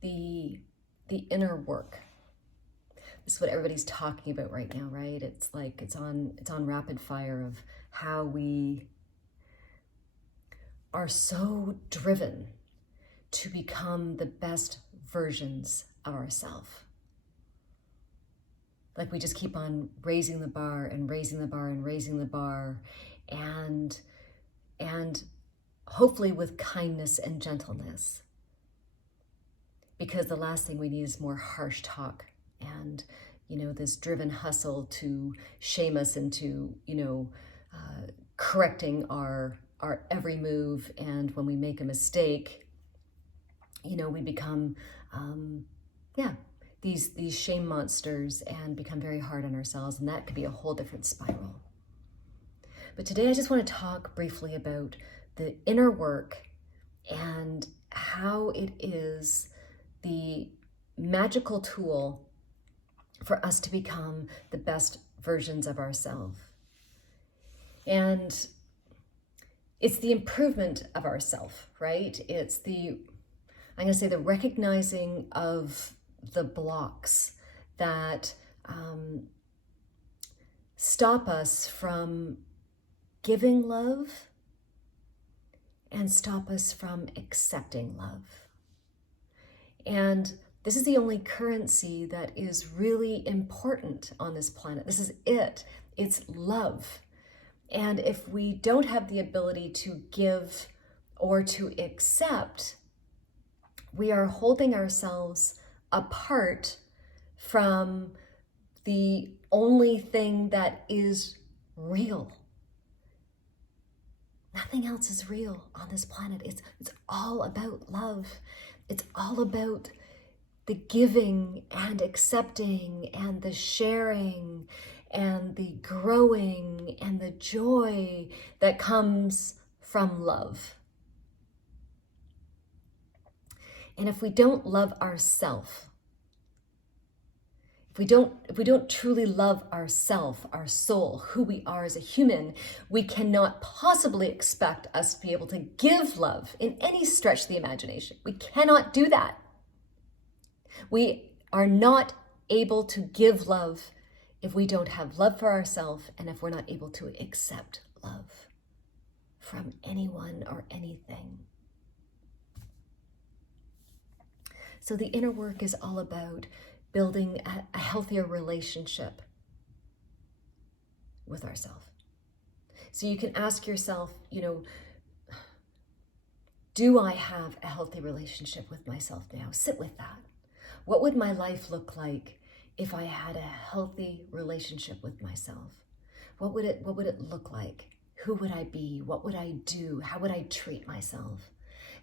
the inner work. This is what everybody's talking about right now, right? It's like it's on rapid fire of how we are so driven to become the best versions of ourselves. Like we just keep on raising the bar and raising the bar and raising the bar, and hopefully with kindness and gentleness. Because the last thing we need is more harsh talk and, this driven hustle to shame us into, correcting our every move. And when we make a mistake, we become, these shame monsters and become very hard on ourselves. And that could be a whole different spiral. But today I just want to talk briefly about the inner work and how it is the magical tool for us to become the best versions of ourselves. And it's the improvement of ourself, right? It's the recognizing of the blocks that stop us from giving love and stop us from accepting love. And this is the only currency that is really important on this planet. This is it. It's love. And if we don't have the ability to give or to accept, we are holding ourselves apart from the only thing that is real. Nothing else is real on this planet. It's all about love. It's all about the giving and accepting and the sharing and the growing and the joy that comes from love. And if we don't love ourselves, if we don't truly love ourself, our soul, who we are as a human, we cannot possibly expect us to be able to give love in any stretch of the imagination. We cannot do that. We are not able to give love if we don't have love for ourselves and if we're not able to accept love from anyone or anything. So the inner work is all about building a healthier relationship with ourselves. So you can ask yourself, do I have a healthy relationship with myself now? Sit with that. What would my life look like if I had a healthy relationship with myself? What would it look like? Who would I be? What would I do? How would I treat myself?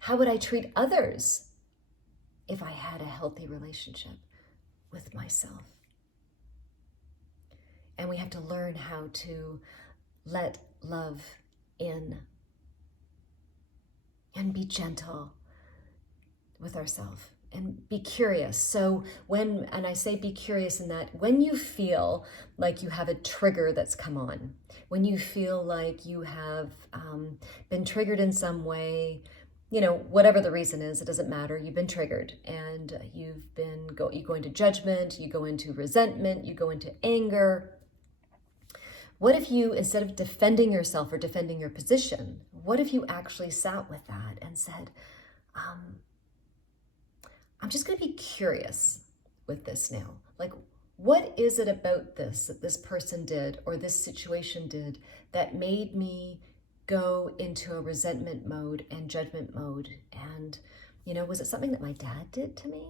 How would I treat others if I had a healthy relationship with myself? And we have to learn how to let love in and be gentle with ourselves and be curious. So and I say be curious in that when you feel like you have a trigger that's come on, when you feel like you have been triggered in some way, whatever the reason is, it doesn't matter. You've been triggered and you go into judgment, you go into resentment, you go into anger. What if you, instead of defending yourself or defending your position, what if you actually sat with that and said, I'm just going to be curious with this now. Like, what is it about this that this person did or this situation did that made me go into a resentment mode and judgment mode? And, was it something that my dad did to me?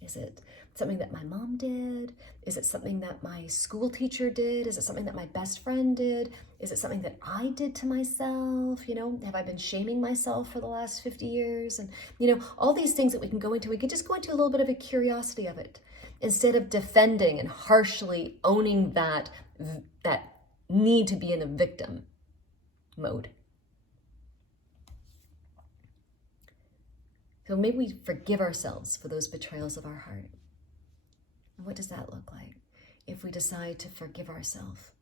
Is it something that my mom did? Is it something that my school teacher did? Is it something that my best friend did? Is it something that I did to myself? Have I been shaming myself for the last 50 years? And, all these things that we can go into, we can just go into a little bit of a curiosity of it instead of defending and harshly owning that need to be in a victim mode. So maybe we forgive ourselves for those betrayals of our heart. And what does that look like? If we decide to forgive ourselves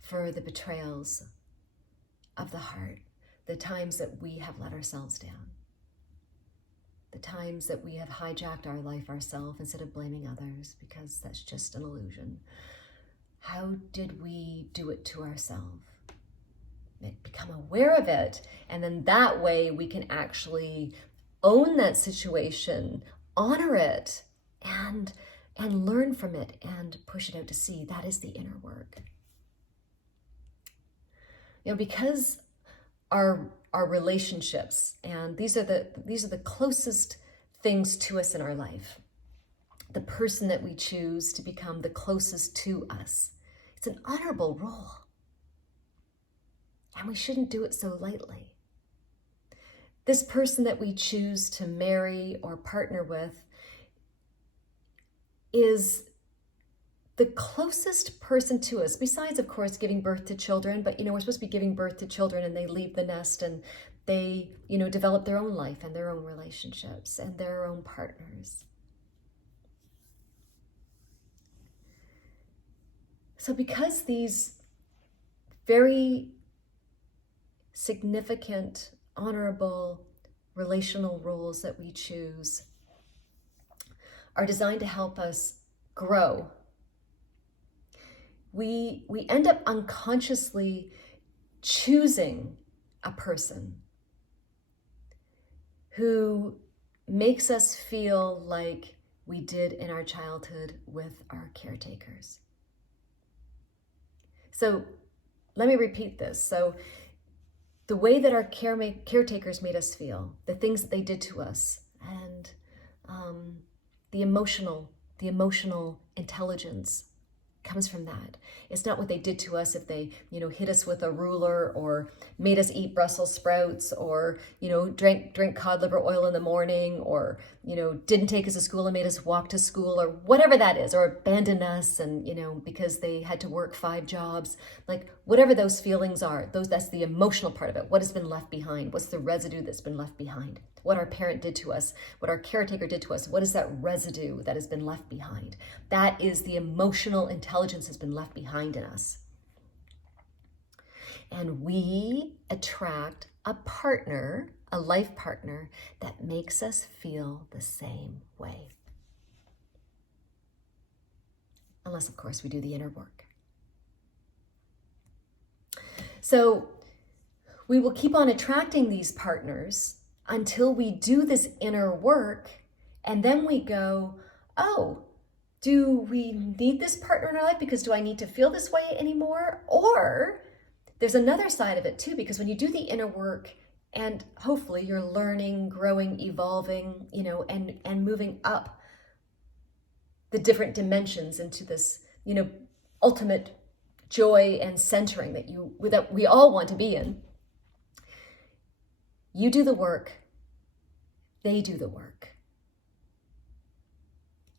for the betrayals of the heart, the times that we have let ourselves down, the times that we have hijacked our life ourselves instead of blaming others, because that's just an illusion. How did we do it to ourselves? Become aware of it, and then that way we can actually own that situation, honor it, and learn from it and push it out to sea. That is the inner work. Because our relationships, and these are the closest things to us in our life. The person that we choose to become the closest to us. It's an honorable role. And we shouldn't do it so lightly. This person that we choose to marry or partner with is the closest person to us, besides, of course, giving birth to children. But, we're supposed to be giving birth to children, and they leave the nest and they, develop their own life and their own relationships and their own partners. So because these very significant, honorable relational roles that we choose are designed to help us grow, we end up unconsciously choosing a person who makes us feel like we did in our childhood with our caretakers. So let me repeat this. So the way that our caretakers made us feel, the things that they did to us, and the emotional intelligence comes from that. It's not what they did to us if they, hit us with a ruler or made us eat Brussels sprouts or, drink cod liver oil in the morning or, didn't take us to school and made us walk to school or whatever that is, or abandoned us and, because they had to work 5 jobs. Like whatever those feelings are, that's the emotional part of it. What has been left behind? What's the residue that's been left behind? What our parent did to us, what our caretaker did to us, what is that residue that has been left behind? That is the emotional intelligence that's been left behind in us. And we attract a partner, a life partner, that makes us feel the same way. Unless, of course, we do the inner work. So we will keep on attracting these partners until we do this inner work, and then we go, oh, do we need this partner in our life? Because do I need to feel this way anymore? Or there's another side of it too, because when you do the inner work and hopefully you're learning, growing, evolving, and moving up the different dimensions into this, ultimate joy and centering that we all want to be in. You do the work, they do the work.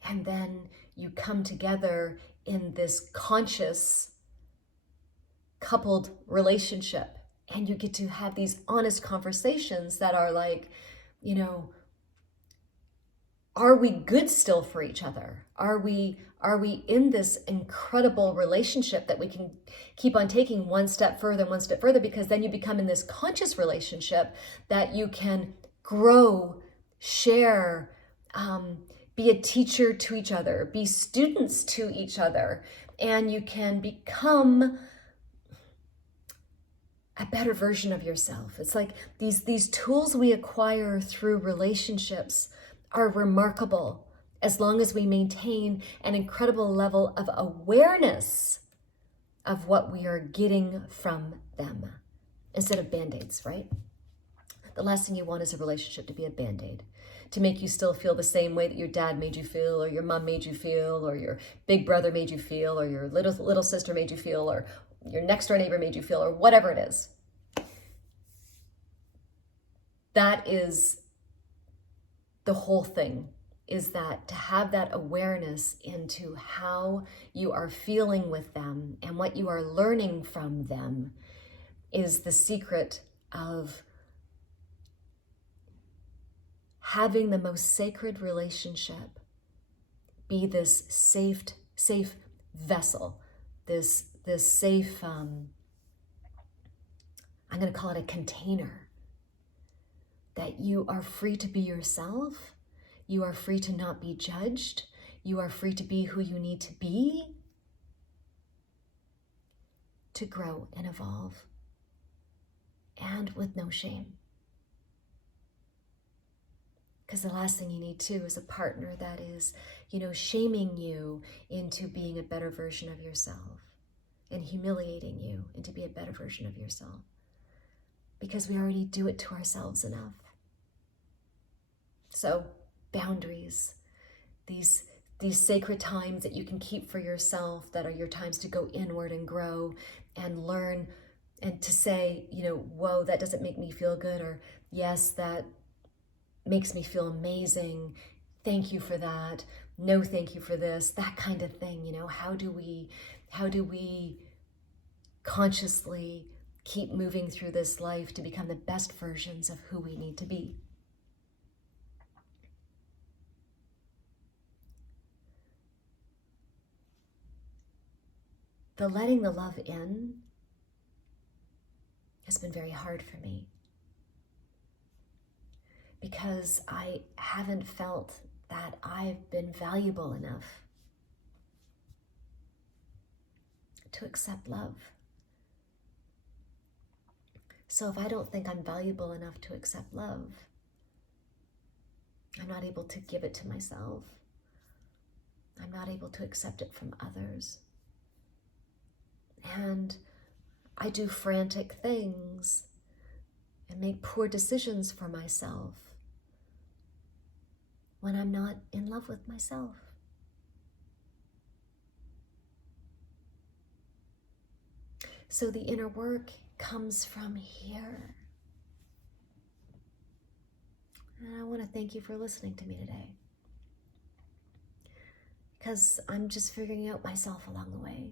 And then you come together in this conscious, coupled relationship, and you get to have these honest conversations that are like, are we good still for each other? Are we in this incredible relationship that we can keep on taking one step further, because then you become in this conscious relationship that you can grow, share, be a teacher to each other, be students to each other, and you can become a better version of yourself. It's like these tools we acquire through relationships are remarkable as long as we maintain an incredible level of awareness of what we are getting from them instead of band-aids, right? The last thing you want is a relationship to be a band-aid, to make you still feel the same way that your dad made you feel, or your mom made you feel, or your big brother made you feel, or your little sister made you feel, or your next door neighbor made you feel, or whatever it is. That is the whole thing, is that to have that awareness into how you are feeling with them and what you are learning from them is the secret of having the most sacred relationship be this safe vessel, this safe, I'm going to call it a container, that you are free to be yourself. You are free to not be judged. You are free to be who you need to be, to grow and evolve, and with no shame. Because the last thing you need too is a partner that is, shaming you into being a better version of yourself and humiliating you into be a better version of yourself. Because we already do it to ourselves enough. So, boundaries, these sacred times that you can keep for yourself, that are your times to go inward and grow and learn, and to say, whoa, that doesn't make me feel good, or yes, that makes me feel amazing. Thank you for that. No, thank you for this. That kind of thing. How do we consciously keep moving through this life to become the best versions of who we need to be? The letting the love in has been very hard for me, because I haven't felt that I've been valuable enough to accept love. So if I don't think I'm valuable enough to accept love, I'm not able to give it to myself. I'm not able to accept it from others. And I do frantic things and make poor decisions for myself when I'm not in love with myself. So the inner work comes from here. And I want to thank you for listening to me today, because I'm just figuring out myself along the way.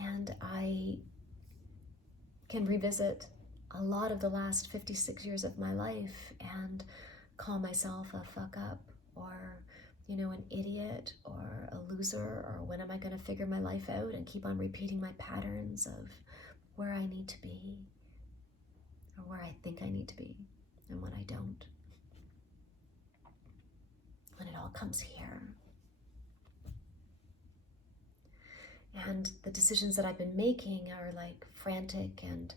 And I can revisit a lot of the last 56 years of my life and call myself a fuck up, or an idiot, or a loser, or when am I going to figure my life out, and keep on repeating my patterns of where I need to be, or where I think I need to be, and when I don't. When it all comes here. And the decisions that I've been making are like frantic and,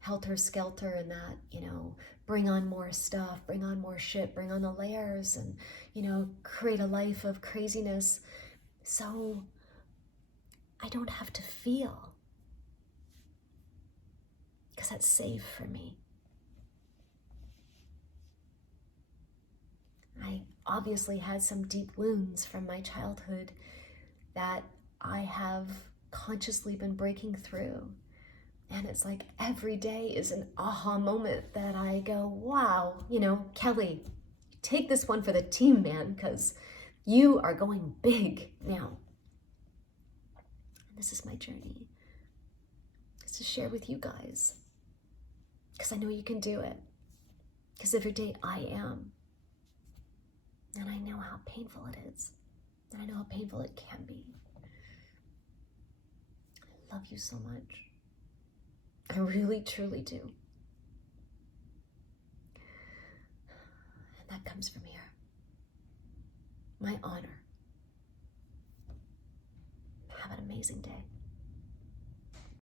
helter-skelter, and that, bring on more stuff, bring on more shit, bring on the layers, and, create a life of craziness. So I don't have to feel, because that's safe for me. I obviously had some deep wounds from my childhood that I have consciously been breaking through. And it's like every day is an aha moment that I go, wow, Kelly, take this one for the team, man, because you are going big now. And this is my journey. It's to share with you guys, because I know you can do it. Because every day I am. And I know how painful it is. And I know how painful it can be. I love you so much. I really, truly do. And that comes from here. My honor. Have an amazing day.